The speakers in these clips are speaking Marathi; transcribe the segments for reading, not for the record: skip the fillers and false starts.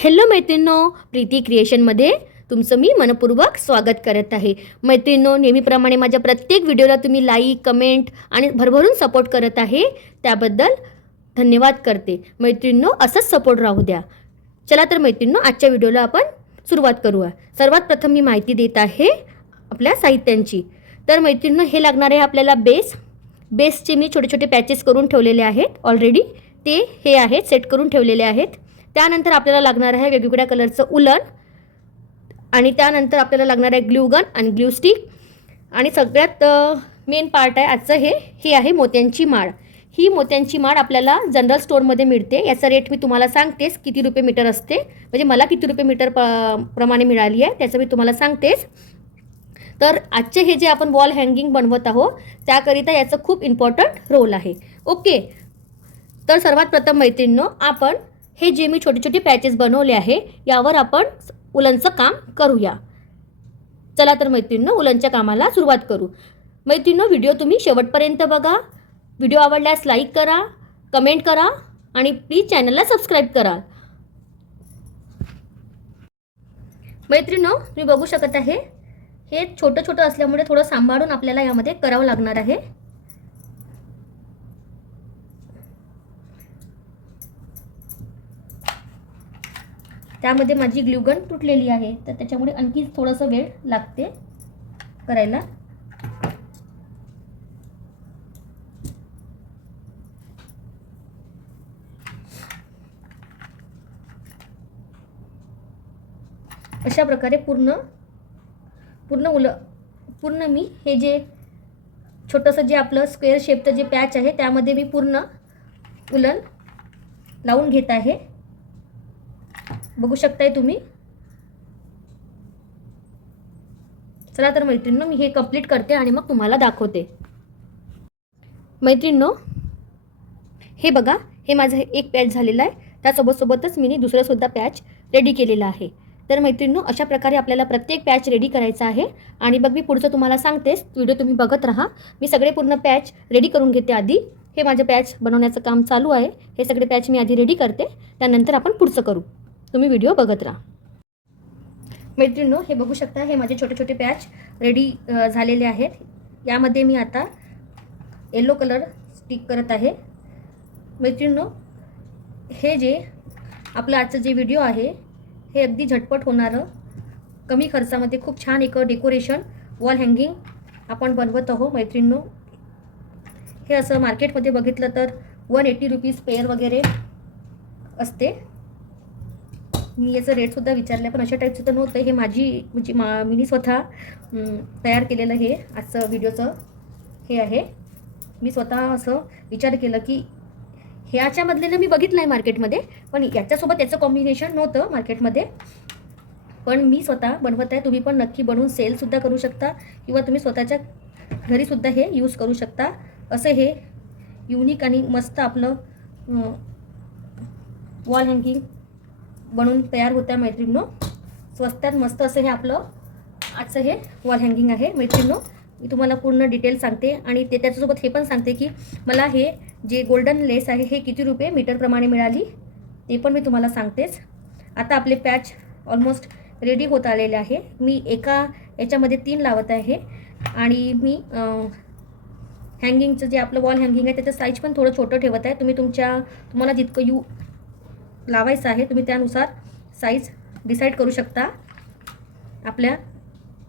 हॅलो मैत्रिणींनो, प्रीती क्रिएशनमध्ये तुमचं मी मनपूर्वक स्वागत करत आहे. मैत्रिणींनो, नेहमीप्रमाणे माझ्या प्रत्येक व्हिडिओला तुम्ही लाईक, कमेंट आणि भरभरून सपोर्ट करत आहे, त्याबद्दल धन्यवाद करते. मैत्रिणींनो, असंच सपोर्ट राहू द्या. चला तर मैत्रिणींनो, आजच्या व्हिडिओला आपण सुरुवात करूया. सर्वात प्रथम मी माहिती देत आहे आपल्या साहित्यांची. तर मैत्रिणींनो, हे लागणार आहे आपल्याला बेसचे मी छोटे छोटे पॅचेस करून ठेवलेले आहेत ऑलरेडी. हे आहेत सेट करून ठेवलेले आहेत. त्यानंतर आपल्याला लागणार आहे वेगवेगळ्या कलरचं उलन, आणि त्यानंतर आपल्याला लागणार आहे ग्लू गन आणि ग्लू स्टिक, आणि सगळ्यात मेन पार्ट आहे आजचं हे आहे मोत्यांची माळ. ही मोत्यांची माळ आपल्याला जनरल स्टोअरमध्ये मिळते. याचा रेट मी तुम्हाला सांगतेच किती रुपये मीटर असते, म्हणजे मला किती रुपये मीटर प्रमाणे मिळाली आहे त्याचं मी तुम्हाला सांगतेच. तर आजचे हे जे आपण वॉल हँगिंग बनवत आहोत त्याकरिता याचं खूप इम्पॉर्टंट रोल आहे. ओके, तर सर्वात प्रथम मैत्रिणींनो, आपण हे जे मी छोटे छोटे पॅचेस बनवले आहे यावर आपण उलनचं काम करूया. चला तर मैत्रिणींनो, उलनच्या कामाला सुरुवात करू. मैत्रिणींनो, व्हिडिओ तुम्ही शेवटपर्यंत बघा. व्हिडिओ आवडल्यास लाईक करा, कमेंट करा आणि प्लीज चॅनलला सबस्क्राईब करा. मैत्रिणींनो, तुम्ही बघू शकत आहे हे छोटं छोटं असल्यामुळे थोडं सांभाळून आपल्याला यामध्ये करावं लागणार आहे. त्यामध्ये माझी ग्लूगन तुटलेली आहे, तर त्याच्यामुळे आणखी थोडंसं वेळ लागते करायला. अशा प्रकारे पूर्ण मी हे जे छोटंसं जे आपलं स्क्वेअर शेपचं जे पॅच आहे त्यामध्ये मी पूर्ण उलन लावून घेत आहे. बघू शकताय तुम्ही. चला तर मैत्रिणींनो, मी हे कंप्लीट करते आणि मग तुम्हाला दाखवते. मैत्रिणींनो, हे बघा, हे माझं एक पॅच झालेलं आहे. त्यासोबतच मी दुसरं सुद्धा पॅच रेडी केलेला आहे. तर मैत्रिणींनो, अशा प्रकारे आपल्याला प्रत्येक पॅच रेडी करायचा आहे. आणि बघ, मी पुढचं तुम्हाला सांगतेच, व्हिडिओ तुम्ही बघत राहा. मी सगळे पूर्ण पॅच रेडी करून घेते आधी. हे माझं पॅच बनवण्याचं काम चालू आहे. हे सगळे पॅच मी आधी रेडी करते, त्यानंतर आपण पुढचं करू. तुम्ही व्हिडिओ बघत राहा. मैत्रिणींनो, हे बघू शकता, हे माझे छोटे छोटे पॅच रेडी झालेले आहेत. यामध्ये मी आता येलो कलर स्टिक करत आहे. मैत्रिणींनो, हे जे आपलं आजचं जे व्हिडिओ आहे हे अगदी झटपट होणारं, कमी खर्चामध्ये खूप छान एक डेकोरेशन वॉल हँगिंग आपण बनवत आहोत. मैत्रिणींनो, हे असं मार्केटमध्ये बघितलं तर 180 रुपीज पेअर वगैरे असते. मी याचं रेटसुद्धा विचारलं, पण अशा टाईपचं तर नव्हतं. हे म्हणजे मी स्वतः तयार केलेलं हे आजचं व्हिडिओचं हे आहे. मी स्वतः असं विचार केलं की ह्याच्यामधलेलं मी बघितलं आहे मार्केटमध्ये, पण याच्यासोबत याचं कॉम्बिनेशन नव्हतं मार्केटमध्ये. पण मी स्वतः बनवत आहे. तुम्ही पण नक्की बनवून सेलसुद्धा करू शकता, किंवा तुम्ही स्वतःच्या घरीसुद्धा हे यूज करू शकता. असं हे युनिक आणि मस्त आपलं वॉल हँगिंग बनवून तयार होतं आहे. मैत्रिणींनो, स्वस्तात मस्त असं हे आपलं आजचं हे वॉल हँगिंग आहे. मैत्रिणींनो, मी तुम्हाला पूर्ण डिटेल सांगते, आणि त्याच्यासोबत हे पण सांगते की मला हे जे गोल्डन लेस आहे हे किती रुपये मीटरप्रमाणे मिळाली ते पण मी तुम्हाला सांगतेच. आता आपले पॅच ऑलमोस्ट रेडी होत आलेले आहे. मी एका याच्यामध्ये 3 लावत आहे, आणि मी हँगिंगचं जे आपलं वॉल हँगिंग आहे त्याचं साईज पण थोडं छोटं ठेवत आहे. तुम्हाला जितकं लावायचं आहे तुम्ही त्यानुसार साईज डिसाईड करू शकता. आपल्या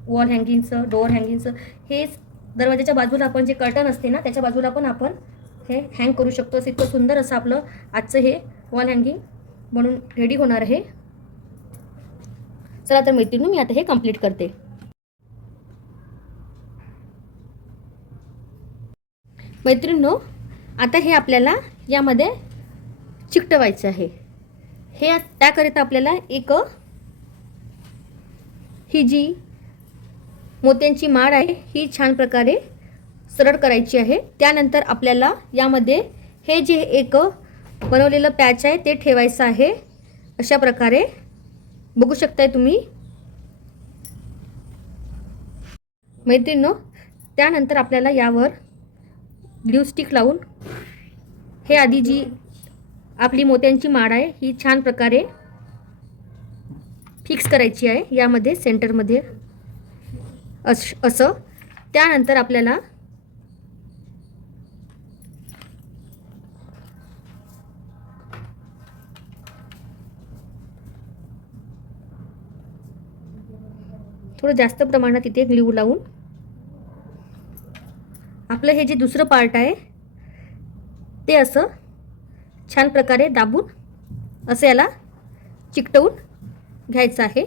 वॉल हँगिंगचं, डोअर हँगिंगचं, हे दरवाजाच्या बाजूला आपण जे कर्टन असते ना त्याच्या बाजूला पण आपण हे हँग करू शकतो. असं इतकं सुंदर असं आपलं आजचं हे वॉल हँगिंग बनून रेडी होणार आहे. चला तर मैत्रिणींनो, मी आता हे कंप्लीट करते. मैत्रिणींनो, आता हे आपल्याला यामध्ये चिकटवायचं आहे. हे त्याकरिता आपल्याला ही जी मोत्यांची माळ आहे ही छान प्रकारे सरळ करायची आहे. त्यानंतर आपल्याला यामध्ये हे जे एक बनवलेलं पॅच आहे ते ठेवायचं आहे. अशा प्रकारे बघू शकताय तुम्ही. मैत्रिणींनो, त्यानंतर आपल्याला यावर ग्लू स्टिक लावून हे आधी जी आपली मोत्यांची माळ आहे ही छान प्रकारे फिक्स करायची आहे यामध्ये सेंटरमध्ये असं. त्यानंतर आपल्याला थोडं जास्त प्रमाणात इथे ग्लू लावून आपलं हे जे दुसरं पार्ट आहे ते असं छान प्रकारे दाबून असं याला चिकटवून घ्यायचं आहे.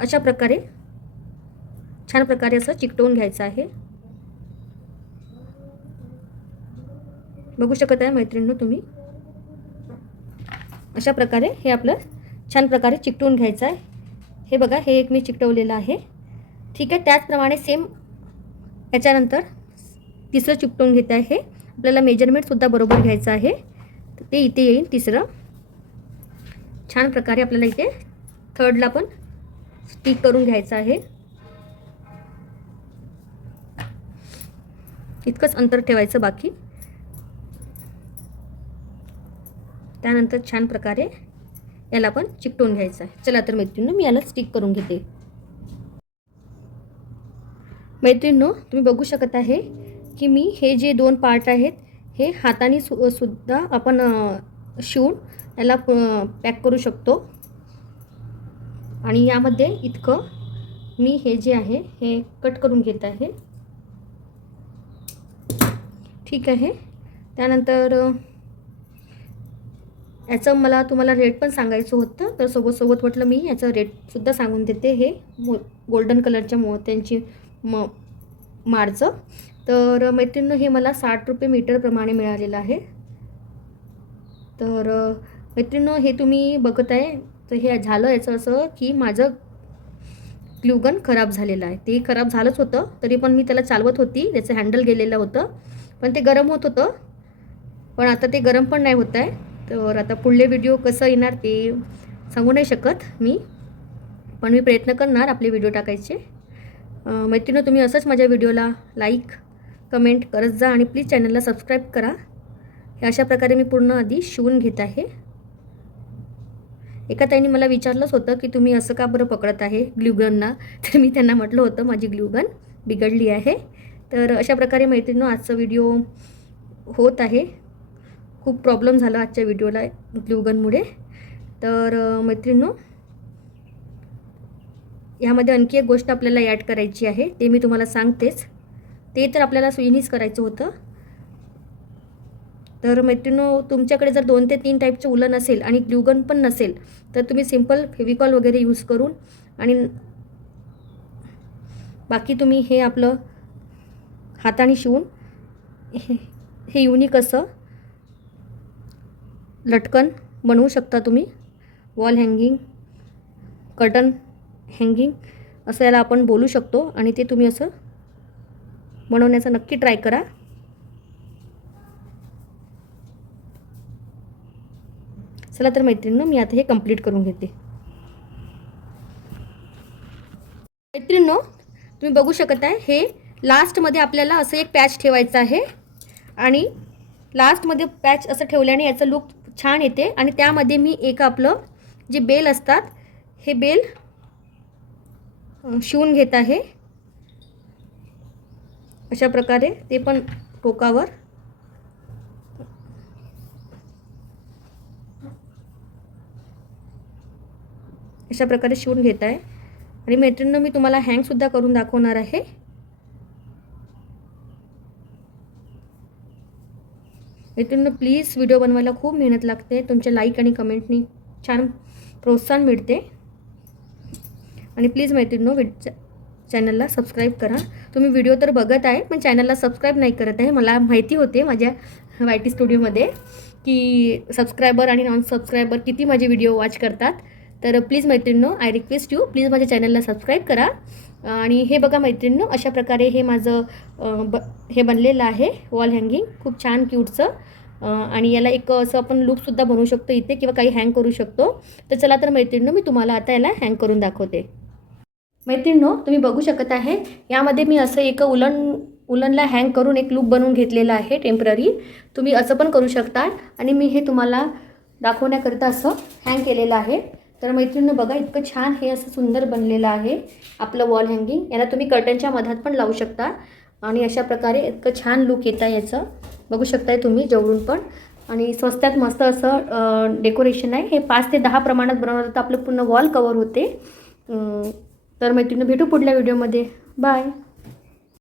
अशा प्रकारे छान प्रकारे असं चिकटवून घ्यायचं आहे. बघू शकत आहे मैत्रिणींनो तुम्ही. अशा प्रकारे हे आपलं छान प्रकारे चिकटवून घ्यायचं आहे. हे बघा, हे एक मी चिकटवलेलं आहे. ठीक आहे, त्याचप्रमाणे सेम याच्यानंतर तिसरं चिकटवून घेत आहे. आपल्याला मेजरमेंटसुद्धा बरोबर घ्यायचं आहे. ते इथे येईल तिसरं. छान प्रकारे आपल्याला इथे थर्डला पण स्टिक करून घ्यायचं आहे. इतकंच अंतर ठेवायचं बाकी. त्यानंतर छान प्रकारे याला पण चिकटवून घ्यायचं आहे. चला तर मैत्रिणींनो, मी याला स्टिक करून घेते. मैत्रिणींनो, तुम्ही बघू शकत आहे की मी हे जे दोन पार्ट आहेत हे हाताने सुद्धा आपण शिवून याला पॅक करू शकतो. आणि यामध्ये इतकं मी हे जे आहे हे कट करून घेत आहे. ठीक आहे. त्यानंतर याचं मला तुम्हाला रेट पण सांगायचं होतं, तर सोबत म्हटलं मी याचं रेटसुद्धा सांगून देते. हे गोल्डन कलरच्या मोत्यांची माळचं. तर मैत्रिणींनो, हे मला 60 रुपये मीटरप्रमाणे मिळालेलं आहे. तर मैत्रिणींनो, हे तुम्ही बघत आहे तर हे झालं याचं असं की माझं ग्लूगन खराब झालेलं आहे. ते खराब झालंच होतं, तरी पण मी त्याला चालवत होती. त्याचं हँडल गेलेलं होतं, पण ते गरम होत होतं. पण आता ते गरम पण नाही होत आहे. तर आता पुढले व्हिडिओ कसं येणार ते सांगू नाही शकत मी, पण मी प्रयत्न करणार आपले व्हिडिओ टाकायचे. मैत्रिणींनो, तुम्ही असंच माझ्या व्हिडिओला लाईक कमेंट करत जा आणि प्लीज चॅनलला सबस्क्राईब करा. हे अशा प्रकारे मी पूर्ण आधी शिवून घेत आहे. एका ताईने मला विचारलंच होतं की तुम्ही असं का बरं पकडत आहे ग्लूगनना, तर मी त्यांना म्हटलं होतं माझी ग्लूगन बिघडली आहे. तर अशा प्रकारे मैत्रिणींनो, आजचा व्हिडिओ होत आहे. खूप प्रॉब्लेम झाला आजच्या व्हिडिओला ग्लूगनमुळे. तर मैत्रिणींनो, यामध्ये आणखी एक गोष्ट आपल्याला ॲड करायची आहे, ते मी तुम्हाला सांगतेच. ते तर आपल्याला सुईनीच करायचं होतं. तर मैत्रिणींनो, तुमच्याकडे जर 2 ते 3 टाईपचं उलन असेल आणि ग्लूगन पण नसेल, तर तुम्ही सिंपल फेविकॉल वगैरे यूज करून आणि बाकी तुम्ही हे आपलं हाताने शिवून हे युनिक असं लटकन बनवू शकता तुम्ही. वॉल हँगिंग, कर्टन हँगिंग असं याला आपण बोलू शकतो. आणि ते तुम्ही असं बनवण्याचा नक्की ट्राय करा. चला तर मैत्रिणींनो, मी आता हे कंप्लीट करून घेते. मैत्रिणींनो, तुम्ही बघू शकत आहे हे लास्टमध्ये आपल्याला असं एक पॅच ठेवायचं आहे. आणि लास्टमध्ये पॅच असं ठेवल्याने याचं लुक छान येते. आणि त्यामध्ये मी एक आपलं जे बेल असतात हे बेल शिवून घेत आहे. अशा प्रकारे ते पण टोकावर अशा प्रकारे शिवून घेत आहे. आणि मैत्रिणींनो, मी तुम्हाला हँगसुद्धा करून दाखवणार आहे. मैत्रिणींनो, प्लीज व्हिडिओ बनवायला खूप मेहनत लागते. तुमच्या लाईक आणि कमेंटनी छान प्रोत्साहन मिळते. आणि प्लीज मैत्रिणींनो, चॅनलला सबस्क्राईब करा. तुम्ही व्हिडिओ तर बघत आहे पण चॅनलला सबस्क्राईब नाही करत आहे. मला माहिती होते माझ्या YT स्टुडिओमध्ये की सबस्क्रायबर आणि नॉन सबस्क्रायबर किती माझे व्हिडिओ वॉच करतात. तर प्लीज मैत्रिणींनो, आय रिक्वेस्ट यू, प्लीज माझ्या चॅनलला सबस्क्राईब करा. आणि हे बघा मैत्रिणींनो, अशा प्रकारे हे माझं हे बनलेलं आहे वॉल हँगिंग, खूप छान क्यूटचं. आणि याला एक असं आपण लूपसुद्धा बनवू शकतो इथे किंवा काही हँग करू शकतो. तर चला तर मैत्रिणींनो, मी तुम्हाला आता याला हँग करून दाखवते. मैत्रिणींनो, तुम्ही बघू शकत आहे यामध्ये मी असं एक उलन उलनला हँग करून एक लूप बनवून घेतलेला आहे टेम्पररी. तुम्ही असं पण करू शकता आणि मी हे तुम्हाला दाखवण्याकरिता असं हँग केलेलं आहे. तर मैत्रिणींनो बघा, इतकं छान हे असं सुंदर बनलेलं आहे आपलं वॉल हँगिंग. याला तुम्ही कर्टनच्या मधात पण लावू शकता आणि अशा प्रकारे इतकं छान लुक येतं याचं. बघू शकताय तुम्ही जवळून पण. आणि स्वस्तात मस्त असं डेकोरेशन आहे. हे 5 ते 10 प्रमाणात बनवलं तर आपलं पूर्ण वॉल कवर होते. तर मैत्रिणींनो भेटू पुढल्या व्हिडिओमध्ये. बाय.